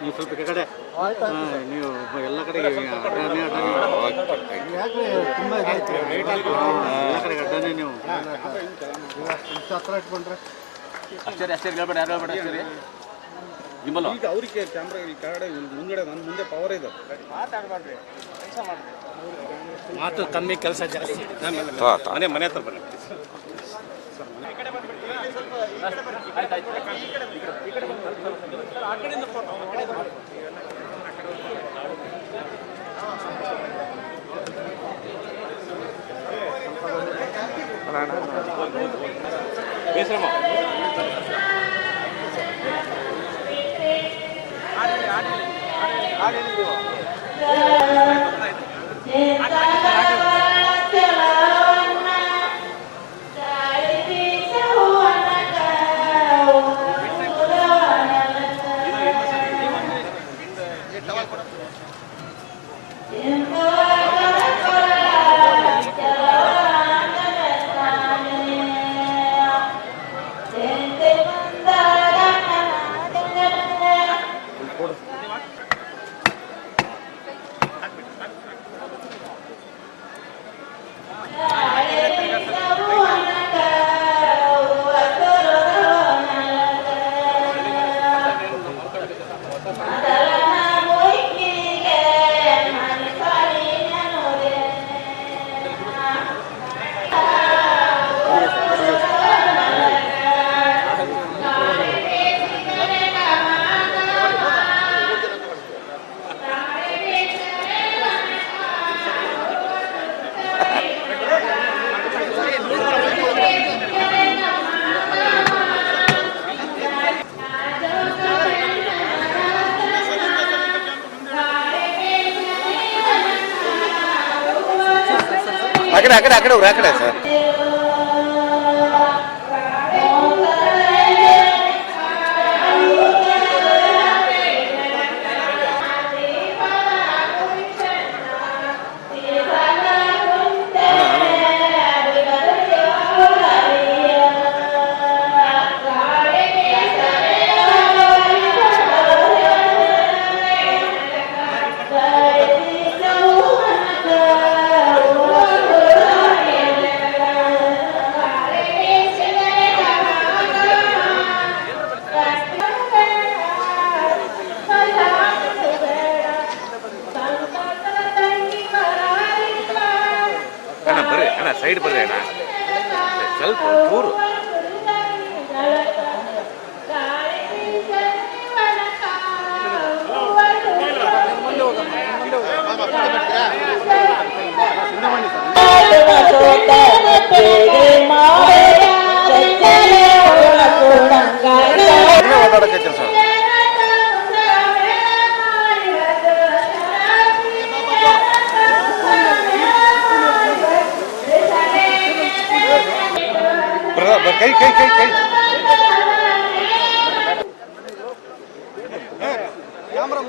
ನೀವು ಸ್ವಲ್ಪ ಈ ಕಡೆ. ಹಾ, ನೀವು ಎಲ್ಲ ಕಡೆ ಅಡ್ಡಾನೆ ಅಡ್ಡಾನೆ ಯಾಕೆ ತುಂಬ ಇದಾಯ್ತು ಎಲ್ಲ ಕಡೆಗೆ ಅಡ್ಡಾನೆ ನೀವು. ಇಷ್ಟು ಹತ್ರ ಇಟ್ಕೊಂಡ್ರೆ. ಅಷ್ಟೇ ಅಷ್ಟೇ ಹೇಳ್ಬೇಡ ಯಾರು ಹೇಳ್ಬೇಡ ಅಷ್ಟೇ ಗಿಂಬಲ್ ಈಗ ಅವ್ರಿಗೆ ಕ್ಯಾಮ್ರಾ ಈ ಕಡೆ ಮುಂದ್ಗಡೆ ನನ್ನ ಮುಂದೆ ಪವರ್ ಇದೆ. ಮಾತು ಕಮ್ಮಿ ಕೆಲಸ ಜಾಸ್ತಿ. ಮನೆ ಮನೆ ಹತ್ರ ಬನ್ನಿ. ಬೇಸರಮ್ಮ ಆ ಕಡೆ ಆ ಕಡೆ ಆ ಕಡೆ ಹೋಗ್ರಿ ಆ ಕಡೆ ಸರ್ ಅಣ್ಣ ಮಾತಾಡಕೈತಿ ಸರ್. ಕೈ ಕೈ ಕೈ ಕೈ. Camera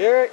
Eric.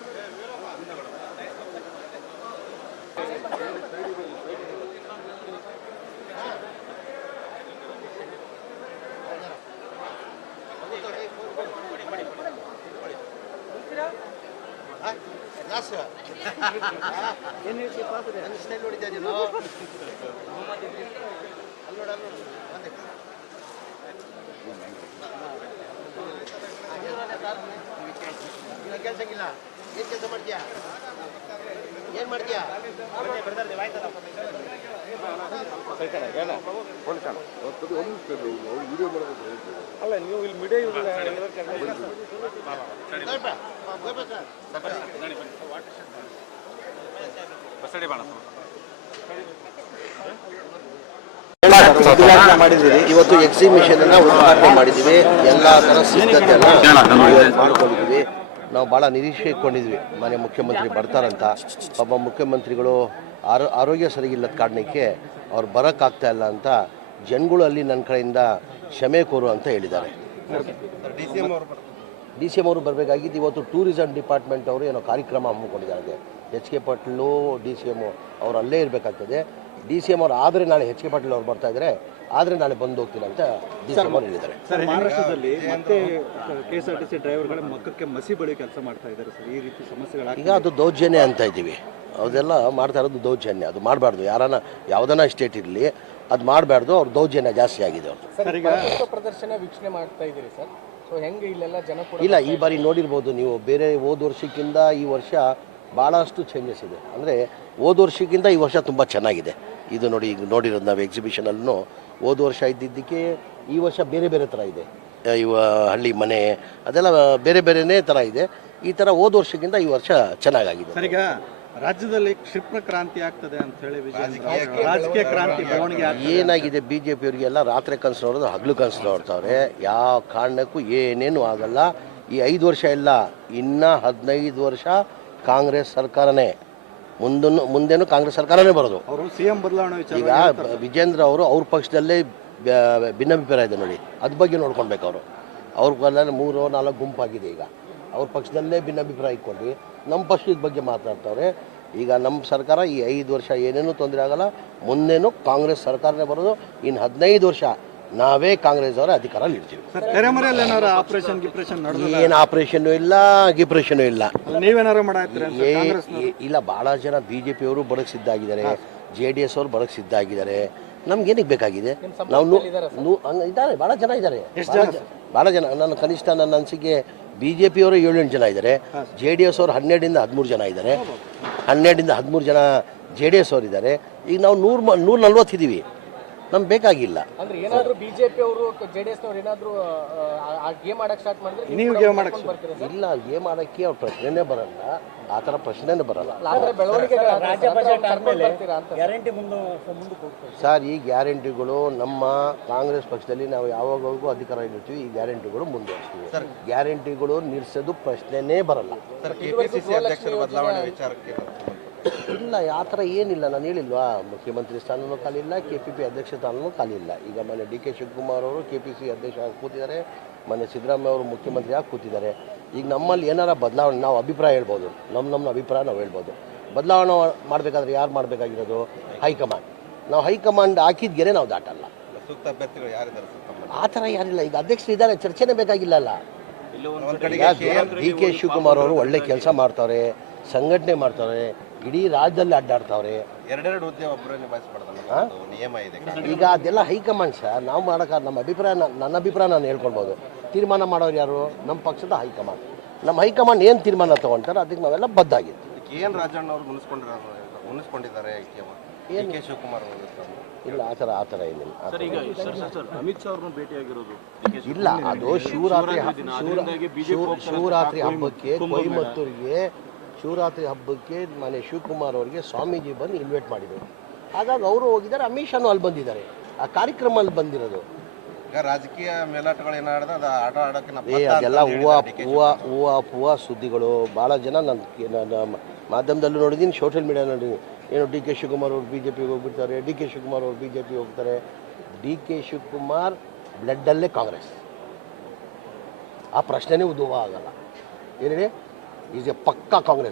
ಕೆಲ್ಸಂಗಿಲ್ಲ ಏನ್ ಕೆಲಸ ಮಾಡ್ತೀಯಾ? ಏನ್ ಮಾಡ್ತೀಯಾ? ಅಲ್ಲ ನೀವು ಇಲ್ಲಿ ಮೀಡಿಯಾ ಮಾಡಿದ್ದೀರಿ. ಇವತ್ತು ಎಕ್ಸಿಬಿಷನ್ ಅನ್ನ ಉದ್ಘಾಟನೆ ಮಾಡಿದ್ದೀವಿ. ಎಲ್ಲಾ ತರ ಸಿದ್ಧತೆಯನ್ನ ಮಾಡ್ಕೊಂಡಿದ್ವಿ ನಾವು ಭಾಳ ನಿರೀಕ್ಷೆ ಇಟ್ಕೊಂಡಿದ್ವಿ ಮನೆ ಮುಖ್ಯಮಂತ್ರಿ ಬರ್ತಾರಂತ. ಒಬ್ಬ ಮುಖ್ಯಮಂತ್ರಿಗಳು ಆರೋ ಆರೋಗ್ಯ ಸರಿಗಿಲ್ಲದ ಕಾರಣಕ್ಕೆ ಅವ್ರು ಬರೋಕ್ಕಾಗ್ತಾ ಇಲ್ಲ ಅಂತ ಜನಗಳು ಅಲ್ಲಿ ನನ್ನ ಕಡೆಯಿಂದ ಕ್ಷಮೆ ಕೋರು ಅಂತ ಹೇಳಿದ್ದಾರೆ. ಡಿ ಸಿ ಎಂ ಅವರು ಬರಬೇಕಾಗಿದ್ದು ಇವತ್ತು ಟೂರಿಸಂ ಡಿಪಾರ್ಟ್ಮೆಂಟ್ ಅವರು ಏನೋ ಕಾರ್ಯಕ್ರಮ ಹಮ್ಮಿಕೊಂಡಿದ್ದಾರೆ. H K Patil D C M ಅವ್ರು ಅಲ್ಲೇ ಇರಬೇಕಾಗ್ತದೆ. ಡಿ ಸಿ ಎಂ ಅವ್ರು ಆದರೆ ನಾಳೆ ಎಚ್ ಕೆ ಪಾಟೀಲ್ ಅವ್ರು ಬರ್ತಾ ಇದ್ದಾರೆ ಆದರೆ ನಾಳೆ ಬಂದು ಹೋಗ್ತೀನಿ ಅಂತ ಡಿ ಸಿ ಎಂ ಅವ್ರು ಹೇಳಿದ್ದಾರೆ. ಸರ್ ಮಹಾರಾಷ್ಟ್ರದಲ್ಲಿ ಮತ್ತೆ K S R T C ಡ್ರೈವರ್ಗಳ ಮಕ್ಕಕ್ಕೆ ಮಸಿ ಬಳಿ ಕೆಲಸ ಮಾಡ್ತಾ ಇದ್ದಾರೆ ಸರ್ ಈ ರೀತಿ ಸಮಸ್ಯೆಗಳು ಈಗ ಅದು ದೌರ್ಜನ್ಯ ಅಂತ ಇದ್ದೀವಿ. ಅದೆಲ್ಲ ಮಾಡ್ತಾ ಇರೋದು ದೌರ್ಜನ್ಯ. ಅದು ಮಾಡಬಾರ್ದು. ಯಾರನ್ನ ಯಾವುದನ್ನ ಸ್ಟೇಟ್ ಇರಲಿ ಅದು ಮಾಡಬಾರ್ದು. ಅವ್ರ ದೌರ್ಜನ್ಯ ಜಾಸ್ತಿ ಆಗಿದೆ ಅವ್ರದ್ದು ಸರ್ ಈಗ ಪ್ರದರ್ಶನ ವೀಕ್ಷಣೆ ಮಾಡ್ತಾ ಇದ್ದೀರಿ ಸರ್. ಸೊ ಹೆಂಗೆ ಇಲ್ಲೆಲ್ಲ ಜನ ಕೂಡ ಇಲ್ಲ ಈ ಬಾರಿ ನೋಡಿರ್ಬೋದು ನೀವು. ಬೇರೆ ಹೋದ ವರ್ಷಕ್ಕಿಂತ ಈ ವರ್ಷ ಭಾಳಷ್ಟು ಚೇಂಜಸ್ ಇದೆ. ಅಂದರೆ ಹೋದ ವರ್ಷಕ್ಕಿಂತ ಈ ವರ್ಷ ತುಂಬ ಚೆನ್ನಾಗಿದೆ. ಇದು ನೋಡಿ ಈಗ ನೋಡಿರೋದು ನಾವು ಎಕ್ಸಿಬಿಷನಲ್ಲೂ ಹೋದ ವರ್ಷ ಇದ್ದಿದ್ದಕ್ಕೆ ಈ ವರ್ಷ ಬೇರೆ ಬೇರೆ ಥರ ಇದೆ. ಇವ ಹಳ್ಳಿ ಮನೆ ಅದೆಲ್ಲ ಬೇರೆ ಬೇರೆನೇ ಥರ ಇದೆ. ಈ ಥರ ಹೋದ ವರ್ಷಕ್ಕಿಂತ ಈ ವರ್ಷ ಚೆನ್ನಾಗಾಗಿದೆ. ಸರಿಗ ರಾಜ್ಯದಲ್ಲಿ ಕ್ಷಿಪ್ರ ಕ್ರಾಂತಿ ಆಗ್ತದೆ ಅಂತ ಹೇಳಿ ರಾಜಕೀಯ ಕ್ರಾಂತಿ ಬೆಳವಣಿಗೆ ಏನಾಗಿದೆ ಬಿ ಜೆ ಪಿಯವರಿಗೆಲ್ಲ ರಾತ್ರಿ ಕನಸು ನೋಡೋದು ಹಗಲು ಕನಸು ನೋಡ್ತಾವ್ರೆ. ಯಾವ ಕಾರಣಕ್ಕೂ ಏನೇನು ಆಗಲ್ಲ. ಈ ಐದು ವರ್ಷ ಎಲ್ಲ ಇನ್ನ ಹದಿನೈದು ವರ್ಷ ಕಾಂಗ್ರೆಸ್ ಸರ್ಕಾರನೇ ಮುಂದನ್ನು ಮುಂದೇನು ಕಾಂಗ್ರೆಸ್ ಸರ್ಕಾರನೇ ಬರೋದು. ಅವರು ಸಿ ಎಂ ಬದಲಾವಣೆ ವಿಚಾರ ಈಗ ವಿಜೇಂದ್ರ ಅವರು ಅವ್ರ ಪಕ್ಷದಲ್ಲೇ ಭಿನ್ನಾಭಿಪ್ರಾಯ ಇದೆ ನೋಡಿ. ಅದ್ರ ಬಗ್ಗೆ ನೋಡ್ಕೊಳ್ಬೇಕು ಅವರು. ಅವ್ರ ಮೂರು ನಾಲ್ಕು ಗುಂಪಾಗಿದೆ ಈಗ. ಅವ್ರ ಪಕ್ಷದಲ್ಲೇ ಭಿನ್ನಾಭಿಪ್ರಾಯ ಇಟ್ಕೊಂಡು ನಮ್ಮ ಪಕ್ಷದ ಬಗ್ಗೆ ಮಾತಾಡ್ತವ್ರೆ ಈಗ ನಮ್ಮ ಸರ್ಕಾರ ಈ ಐದು ವರ್ಷ ಏನೇನು ತೊಂದರೆ ಆಗಲ್ಲ ಮುಂದೇನು ಕಾಂಗ್ರೆಸ್ ಸರ್ಕಾರನೇ ಬರೋದು ಇನ್ನು ಹದಿನೈದು ವರ್ಷ ನಾವೇ ಕಾಂಗ್ರೆಸ್ ಅವರ ಅಧಿಕಾರ ನೀಡ್ತೀವಿ ಸರ್ ತೆರೆಮರೆಯಲ್ಲಿ ಏನಾರ ಆಪರೇಷನ್ ಗಿಪ್ರೇಷನ್ ನಡೆದಿಲ್ಲ? ಏನು ಆಪರೇಷನ್ನು ಇಲ್ಲ ಗಿಪ್ರೇಷನ್ನು ಇಲ್ಲ. ನೀವೇನಾರು ಏ- ಕಾಂಗ್ರೆಸ್ ಏ- ಇಲ್ಲ ಭಾಳ ಜನ ಬಿ ಜೆ ಪಿಯವರು ಬರಕ್ಕೆ ಸಿದ್ಧ ಆಗಿದ್ದಾರೆ ಜೆ ಡಿ ಎಸ್ ಅವರು ಬರಕ್ಕೆ ಸಿದ್ಧ ಆಗಿದ್ದಾರೆ ನಮ್ಗೆ ಏನಕ್ಕೆ ಬೇಕಾಗಿದೆ ನಾವು ನೂ- ನೂ- ಹಂಗ್ ಇದ್ದಾರೆ ಭಾಳ ಜನ ಇದ್ದಾರೆ. ಭಾಳ ಜನ ನನ್ನ ಕನಿಷ್ಠ ನನ್ನ ಅನಿಸಿಕೆ ಬಿ ಜೆ ಪಿಯವರು ಏಳೆಂಟು ಜನ ಇದ್ದಾರೆ. ಜೆ ಡಿ ಎಸ್ ಅವರು ಹನ್ನೆರಡರಿಂದ ಹದಿಮೂರು ಜನ ಇದ್ದಾರೆ. ಹನ್ನೆರಡರಿಂದ ಹದಿಮೂರು ಜನ ಜೆ ಡಿ ಎಸ್ ಅವರು ಇದ್ದಾರೆ ಈಗ ನಾವು ನೂರು ಮ ನೂರ ನಲ್ವತ್ತಿದ್ದೀವಿ ನಮ್ಗೆ ಬೇಕಾಗಿಲ್ಲ. ಅಂದ್ರೆ ಏನಾದ್ರೂ ಬಿಜೆಪಿ ಅವರು ಜೆ ಡಿ ಏನಾದ್ರೂ ನವ್ರು ಏನಾದ್ರು ಗೇಮ್ ಆಡಕ್ಕೆ ಸ್ಟಾರ್ಟ್ ಮಾಡಿದ್ರೆ ನೀವು ಗೇಮ್ ಮಾಡಕ್ ಇಲ್ಲ ಗೇಮ್ ಆಡಕ್ಕೆ ಅವ್ರ ಪ್ರಶ್ನೆನೇ ಬರಲ್ಲ. ಆ ಥರ ಪ್ರಶ್ನೆನೇ ಬರಲ್ಲ. ಸರ್ ಈ ಗ್ಯಾರಂಟಿಗಳು ನಮ್ಮ ಕಾಂಗ್ರೆಸ್ ಪಕ್ಷದಲ್ಲಿ ನಾವು ಯಾವಾಗಲೂ ಅಧಿಕಾರ ಇರ್ತೀವಿ ಈ ಗ್ಯಾರಂಟಿಗಳು ಮುಂದುವರಿಸ್ತೀವಿ. ಗ್ಯಾರಂಟಿಗಳು ನಿಲ್ಲಿಸೋದು ಪ್ರಶ್ನೆನೇ ಬರಲ್ಲ. ಇಲ್ಲ ಆ ಥರ ಏನಿಲ್ಲ ನಾನು ಹೇಳಿಲ್ವಾ? ಮುಖ್ಯಮಂತ್ರಿ ಸ್ಥಾನವೂ ಖಾಲಿ ಇಲ್ಲ ಕೆ ಪಿ ಪಿ ಅಧ್ಯಕ್ಷ ಸ್ಥಾನವೂ ಖಾಲಿ ಇಲ್ಲ ಈಗ ಮೊನ್ನೆ ಡಿ ಕೆ ಶಿವಕುಮಾರ್ ಅವರು ಕೆ ಪಿ ಸಿ ಅಧ್ಯಕ್ಷ ಆಗಿ ಕೂತಿದ್ದಾರೆ ಮೊನ್ನೆ ಸಿದ್ದರಾಮಯ್ಯ ಅವರು ಮುಖ್ಯಮಂತ್ರಿ ಆಗಿ ಕೂತಿದ್ದಾರೆ. ಈಗ ನಮ್ಮಲ್ಲಿ ಏನಾರ ಬದಲಾವಣೆ ನಾವು ಅಭಿಪ್ರಾಯ ಹೇಳ್ಬೋದು. ನಮ್ಮ ನಮ್ಮ ಅಭಿಪ್ರಾಯ ನಾವು ಹೇಳ್ಬೋದು. ಬದಲಾವಣೆ ಮಾಡಬೇಕಾದ್ರೆ ಯಾರು ಮಾಡಬೇಕಾಗಿರೋದು? ಹೈಕಮಾಂಡ್. ನಾವು ಹೈಕಮಾಂಡ್ ಗೆರೆ ನಾವು ದಾಟಲ್ಲ. ಸೂಕ್ತ ಅಭ್ಯರ್ಥಿಗಳು ಯಾರಿದ್ದಾರೆ ಆ ಥರ ಯಾರಿಲ್ಲ. ಈಗ ಅಧ್ಯಕ್ಷರು ಇದ್ದಾರೆ ಚರ್ಚೆನೇ ಬೇಕಾಗಿಲ್ಲ ಅಲ್ಲ. ಡಿ ಕೆ ಶಿವಕುಮಾರ್ ಅವರು ಒಳ್ಳೆ ಕೆಲಸ ಮಾಡ್ತಾರೆ ಸಂಘಟನೆ ಮಾಡ್ತಾವ್ರೆ ಇಡೀ ರಾಜ್ಯದಲ್ಲಿ ಅಡ್ಡಾಡ್ತಾವ್ರೆ. ಎರಡೆರಡು ಹುದ್ದೆ ಒಬ್ಬರನ್ನು ನಿಭಾಯಿಸಬಾರ್ದು ಒಂದು ನಿಯಮ ಇದೆ ಈಗ. ಅದೆಲ್ಲ ಹೈಕಮಾಂಡ್ ಸರ್ ನಾವು ಮಾಡೋಕೆ ನಮ್ಮ ಅಭಿಪ್ರಾಯ ನನ್ನ ಅಭಿಪ್ರಾಯ ನಾನು ಹೇಳ್ಕೊಳ್ಬೋದು. ತೀರ್ಮಾನ ಮಾಡೋರು ಯಾರು? ನಮ್ಮ ಪಕ್ಷದ ಹೈಕಮಾಂಡ್. ನಮ್ಮ ಹೈಕಮಾಂಡ್ ಏನು ತೀರ್ಮಾನ ತೊಗೊಂತಾರೆ ಅದಕ್ಕೆ ನಾವೆಲ್ಲ ಬದ್ಧಾಗಿತ್ತು ಏನು ರಾಜಣ್ಣ ಅವರು ಮುನಿಸ್ಕೊಂಡಿರೋ ಮುನಿಸ್ಕೊಂಡಿದ್ದಾರೆ ಏನು? ಕೆ ಶಿವಕುಮಾರ್ ಅವರು ಇಲ್ಲ ಆ ಥರ ಆ ಥರ ಏನಿಲ್ಲ ಅಮಿತ್ ಶಾ ಅವ್ರನ್ನ ಭೇಟಿಯಾಗಿರೋದು ಇಲ್ಲ ಅದು ಶಿವರಾತ್ರಿ ಶಿವರಾತ್ರಿ ಹಬ್ಬಕ್ಕೆ ಕೊಯಮತ್ತೂರಿಗೆ ಶಿವರಾತ್ರಿ ಹಬ್ಬಕ್ಕೆ ಮನೆ ಶಿವಕುಮಾರ್ ಅವರಿಗೆ ಸ್ವಾಮೀಜಿ ಬಂದು ಇನ್ವೈಟ್ ಮಾಡಿದರು. ಹಾಗಾಗಿ ಅವರು ಹೋಗಿದ್ದಾರೆ ಅಮಿತ್ ಶಾನು ಅಲ್ಲಿ ಬಂದಿದ್ದಾರೆ. ಆ ಕಾರ್ಯಕ್ರಮ ಅಲ್ಲಿ ಬಂದಿರೋದು. ಈಗ ರಾಜಕೀಯ ಮೇಲಾಟಗಳು ಏನಾಡ್ದ ಅದು ಆಟ ಆಡೋಕೆ ಏ ಅದೆಲ್ಲ ಹೂವ ಹೂವ ಹೂವ ಹೂವ ಸುದ್ದಿಗಳು. ಭಾಳ ಜನ ನನ್ನ ನನ್ನ ಮಾಧ್ಯಮದಲ್ಲೂ ನೋಡಿದ್ದೀನಿ ಸೋಷಿಯಲ್ ಮೀಡಿಯಾ ನೋಡಿದ್ದೀನಿ. ಏನು ಡಿ ಕೆ ಶಿವಕುಮಾರ್ ಅವರು ಬಿ ಜೆ ಪಿಗೆ ಹೋಗ್ಬಿಡ್ತಾರೆ ಡಿ ಕೆ ಶಿವಕುಮಾರ್ ಅವರು ಬಿ ಜೆ ಪಿಗೆ ಹೋಗ್ತಾರೆ. ಡಿ ಕೆ ಶಿವಕುಮಾರ್ ಬ್ಲಡ್ಡಲ್ಲೇ ಕಾಂಗ್ರೆಸ್. ಆ ಪ್ರಶ್ನೆನೇ ಉದ್ಭವ ಆಗಲ್ಲ. ಏನಿದೆ ಈಸ್ ಎ ಪಕ್ಕಾ ಕಾಂಗ್ರೆಸ್.